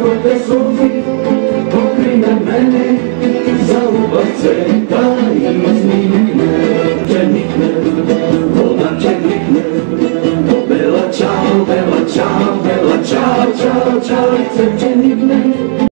твоите сълзи покрай мене, залубав цвета и изникне, черникне, вода черникне. Бела чао, чао, чао, чао,